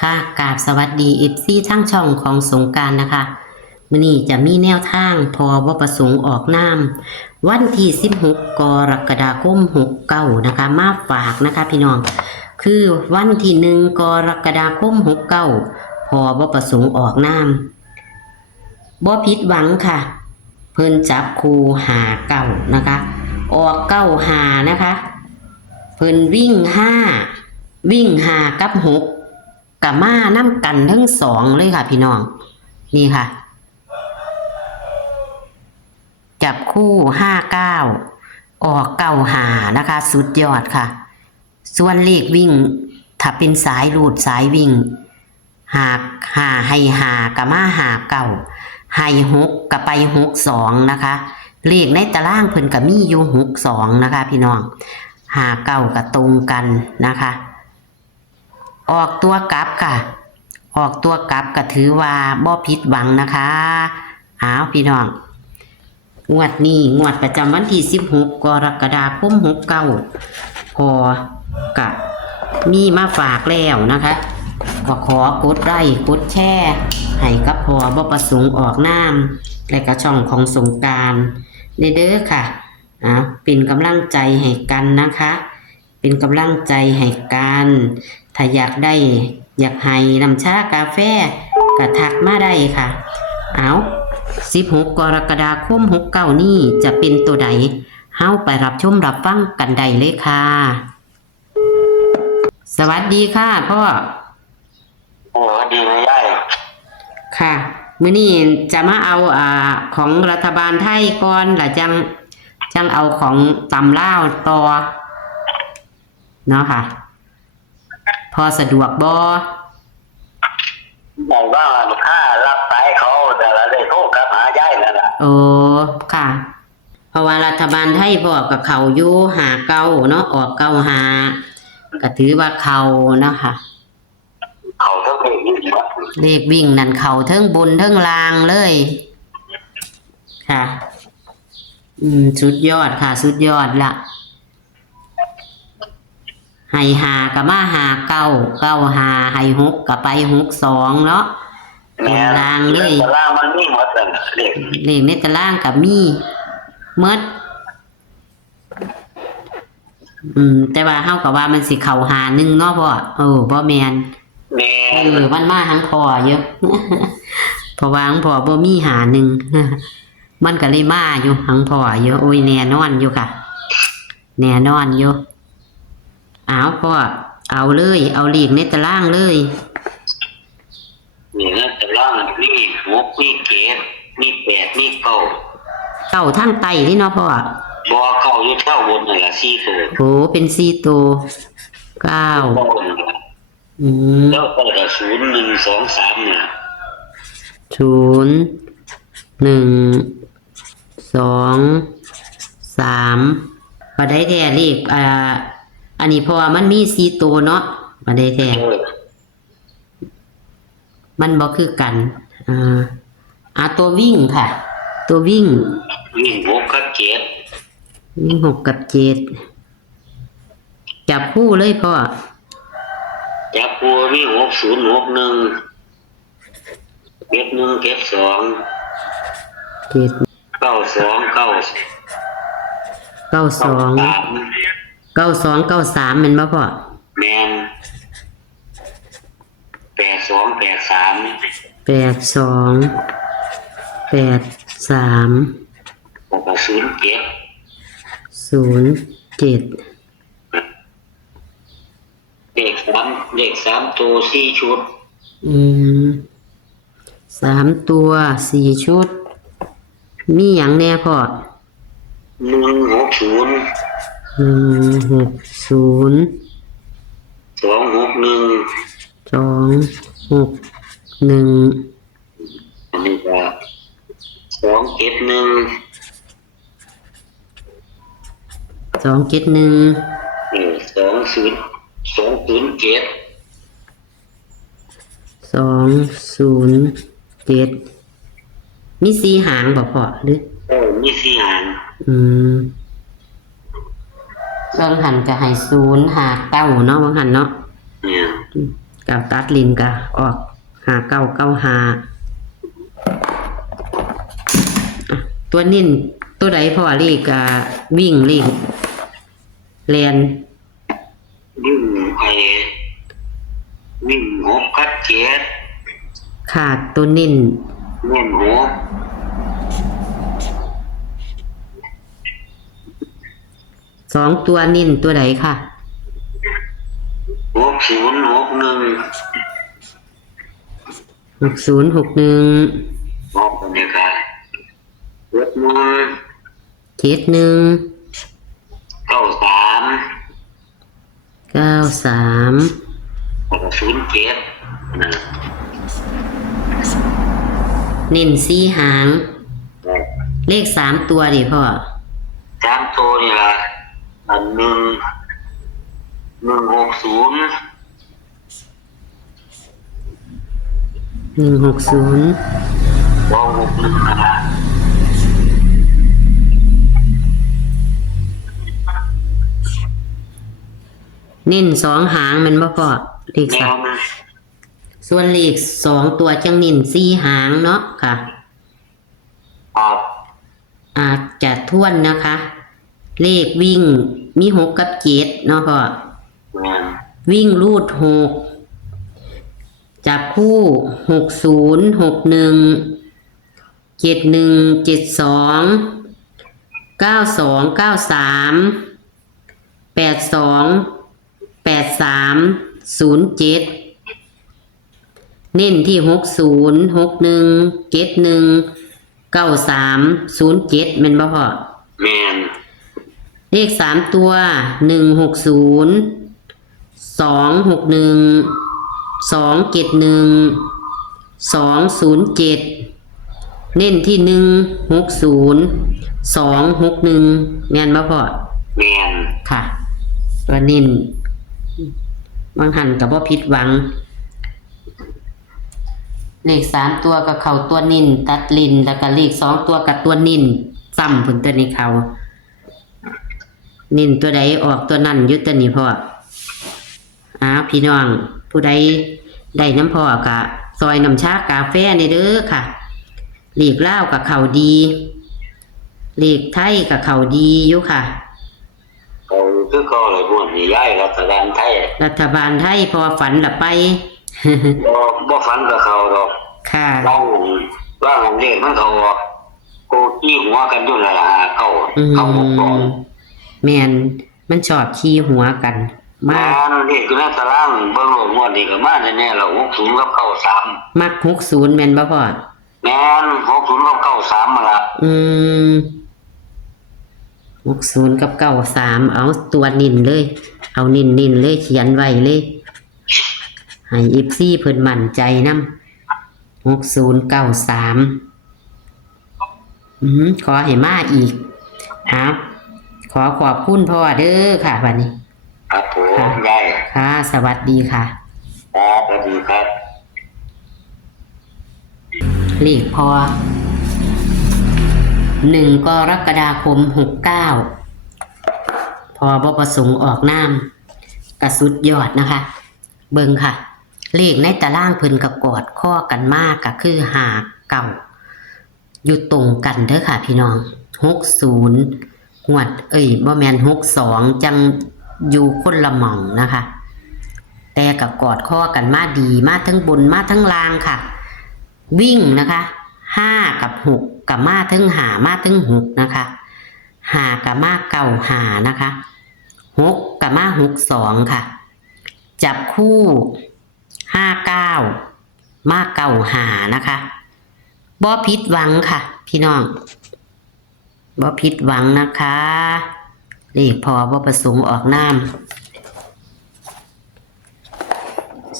ค่ะกราบสวัสดีเอฟซีทั้งช่องของสงกรานต์นะคะมื้อนี้จะมีแนวทางพอบ่ประสงค์ออกนามวันที่16กรกฎาคม69นะคะมาฝากนะคะพี่น้องคือวันที่1กรกฎาคม69พอบ่ประสงค์ออกนามบ่ผิดหวังค่ะเพิ่นจับคู่หาเก้านะคะออกเก้าหานะคะเพิ่นวิ่งห้ากับหกกับมาน้ำกันทั้งสองเลยค่ะพี่น้องนี่ค่ะจับคู่59ออก9 5นะคะสุดยอดค่ะส่วนเลขวิ่งถ้าเป็นสายรูดสายวิ่งให้หากับมาหาเก้าให้6กับไป62นะคะเลขในตารางเพิ่นก็มีอยู่62นะคะพี่น้อง5 9ก็ตรงกันนะคะออกตัวกลับค่ะออกตัวกลับก็ถือว่าบ่ผิดหวังนะคะพี่น้องงวดนี้งวดประจำวันที่16กรกฎาคม69พอกะมีมาฝากแล้วนะคะก็ขอกดไลค์กดแชร์ให้กับพอบ่ประสงค์ออกนามและก็ช่องของสงกรานต์เด้อค่ะเป็นกำลังใจให้กันนะคะเป็นกำลังใจให้กันถ้าอยากให้น้ำชากาแฟก็ทักมาได้ค่ะ16กรกฎาคม69นี่จะเป็นตัวใดเฮาไปรับชมรับฟังกันได้เลยค่ะสวัสดีค่ะพ่อดีไม่ได้ค่ะมื้อนี้จะมาเอาของรัฐบาลไทยก่อนล่ะจังเอาของตำลาวต่อเนาะค่ะพอสะดวกบ่บอกว่าถ้ารับสายเขาแต่ละได้โทรกลับหาย่ายนั่นแหละโอ้ค่ะเพราะว่ารัฐบาลไทยพ่อกับเขาอยู่หาเก้าเนาะออกเก้าหาก็ถือว่าเขาเนาะค่ะเขาต้องเลขวิ่งนั่นเขาเทิงบนเทิงล่างเลยค่ะสุดยอดค่ะสุดยอดละให้หากับมาหาเก้าหาให้หกกับไป62เนาะบนล่างเลยตารางมันมีหมดเลยเลขในตารางกับมีหมดแต่ว่าเฮากับว่ามันสิเข้าหา1เนาะพ่อบ่แม่นมันมาทั้งพ่อเยอะเพราะว่าทั้งพ่อบ่มีหา1มันก็เลยมาอยู่ทั้งพ่อเยอะโอ้ยแน่นอนอยู่ค่ะแน่นอนอยู่พ่อเอาเลยเอาเลขในตารางเลยนี่นะตารางนี่6มี7มี8มี9ทั้งไตนี่เนาะพ่อบ่9อยู่เท่าบนนั่นล่ะ4ตัวโหเป็น4ตัว9แล้วก็0 1 2 3น่ะ0 1 2 3บ่ได้แท้เลขอันนี้เพราะว่ามันมี4ตัวเนาะบ่ได้แท้มันบ่คือกันตัววิ่งค่ะตัววิ่ง6กับ7วิ่ง6กับ7จับคู่เลยพ่อจับคู่มี60 61เก็บ1เก็บ2 92 92 93แม่นบ่พ่อแม่น82 83 แล้วก็07เลข3ตัว4ชุด3ตัว4ชุดมีหยังแน่พ่อ160 261อันนี้ก็271 207มี4หางบ่พ่อหรือมี4หางบางหันก็ให้0 5 9เนาะบางหันเนาะเนี่ยก กับตัดลินกะออกหาเก้าเก้าหาตัวนิ่นตัวใดพ่อเลขวิ่งเลขแลน วิ่งไอ้วิ่งหกกับเจ็ด ขาดตัวนิ่น เน้นหก สองตัวนิ่นตัวใดค่ะ 60 61 6061 ออกบรรยากาศเจ็ดหนึ่ง 71 เก้าสาม 93 07นะ นิ่น4หาง เลข3ตัวดิพ่อ สามตัวนี่ล่ะอัน160 160 261นะ นิ่น2หางแมันบ่พ่อเลข แม่ 3 น ส่วนเลข2ตัวจังนิ่น4หางเนาะค่ะ ครับ อาจจะท้วนนะคะ เลขวิ่งมี6กับ7เนาะพ่อ แม่น วิ่งรูด6จับคู่60 61 71 72 92 93 82 83 07 เน้นที่60 61 71 93 07แม่นบ่พ่อ แม่น เลข3ตัว160 261 271 207 เน้นที่160 261แม่นบ่พ่อ แม่น ค่ะตัวเน้นบางหันกับบ่ผิดหวัง เลข3ตัวกับเขาตัวนิ่นตัดลินแล้วก็เลข2ตัวกับตัวนิ่นซ้ำผลตัวนี้เขานิ่นตัวใดออกตัวนั้นอยุตัวนี้พ่อพี่น้องผู้ใดได้น้ำพ่อกะซอยน้ำชากาแฟในเด้อค่ะเลขลาวกับเขาดีเลขไทยกับเขาดีอยู่ค่ะ เขาคือเขาเลยพวกนี้ย้ายรัฐบาลไทย รัฐบาลไทยพอฝันละไป บ่ฝันกับเขาดอก ค่ะ ว่าของเด็กมันเขาโกกี้หัวกันอยู่นั่นล่ะเขา อื เขาหกสอง มแม่นมันชอบขี้หัวกัน มาม าก เด็กอยู่ในตารางเบิ่งโลกงวดนี้ก็มาแน่ๆแล้ว60กับ93 มัก60แม่นบ่พ่อ แม่น60กับ93มาละ 60กับ93เอาตัวนิ่นเลย เอานิ่นเลยเขียนไว้เลยให้ FC เพิ่นมั่นใจนำ6093ขอให้มาอีกขอขอบคุณพ่อเด้อค่ะบัดนี้ ครับผมยาย ค่ะ สวัสดีค่ะ ครับสวัสดีครับ เลขพอ1 กรกฎาคม 69 พอบ่ประสงค์ออกนามกระสุดยอดนะคะ เบิ่งค่ะ เลขในตารางเพิ่นกับกอดข้อกันมากก็คือหาเก่าอยู่ตรงกันเด้อค่ะพี่น้อง60งวดบ่แม่น62จังอยู่คนละหม่องนะคะ แต่กับกอดข้อกันมาดีมาทั้งบนมาทั้งล่างค่ะ วิ่งนะคะ5กับ6กับมาทั้งหามาทั้ง6นะคะ5กับมาเก่าหานะคะ6กับมา62ค่ะจับคู่59มาเก่าหานะคะบ่ผิดหวังค่ะพี่น้องบ่ผิดหวังนะคะเลขพอบ่ประสงค์ออกนาม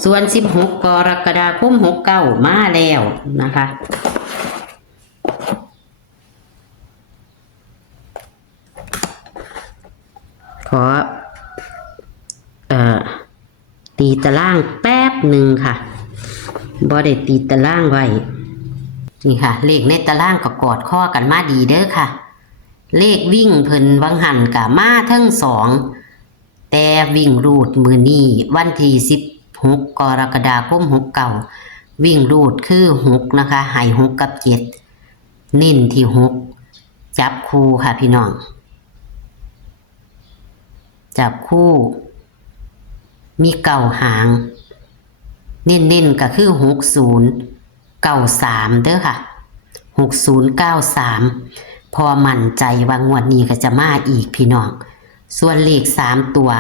ส่วน16 กรกฎาคม 69มาแล้วนะคะขอตีตารางแป๊บหนึ่งค่ะบ่ได้ตีตารางไว้นี่ค่ะเลขในตารางก็กอดข้อกันมาดีเด้อค่ะเลขวิ่งเพิ่นวังหันกะมาทั้ง2แต่วิ่งรูดมือนี้วันที่ 6กรกฎาคม69วิ่งรูดคือ6นะคะให้6กับ7เน้นที่6จับคู่ค่ะพี่น้องจับคู่มี9หางเน้นๆก็คือ6093เด้อค่ะ6093พอมั่นใจว่างวดนี้ก็จะมาอีกพี่น้องส่วนเลข3ตัว160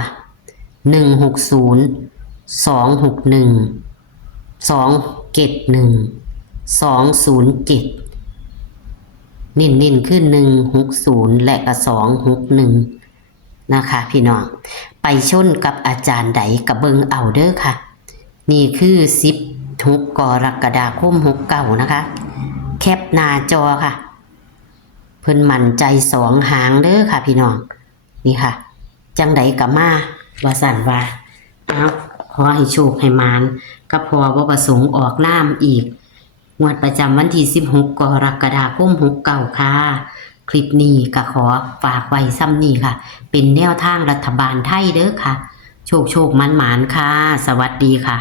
261 271 207เน้นๆขึ้น160และก็261นะคะพี่น้องไปชนกับอาจารย์ใดกับเบิงเอาเด้อค่ะนี่คือ16กรกฎาคม69นะคะแคปหน้าจอค่ะเพิ่นมั่นใจ2หางเด้อค่ะพี่น้องนี่ค่ะจังใดก็มาว่าสั่นว่าเอาขอให้โชคให้มานก็พอบ่ประสงค์ออกน้ำอีกงวดประจำวันที่16กรกฎาคม69ค่ะคลิปนี้ก็ขอฝากไว้ซ้ำนี้ค่ะเป็นแนวทางรัฐบาลไทยเด้อค่ะโชคมันค่ะสวัสดีค่ะ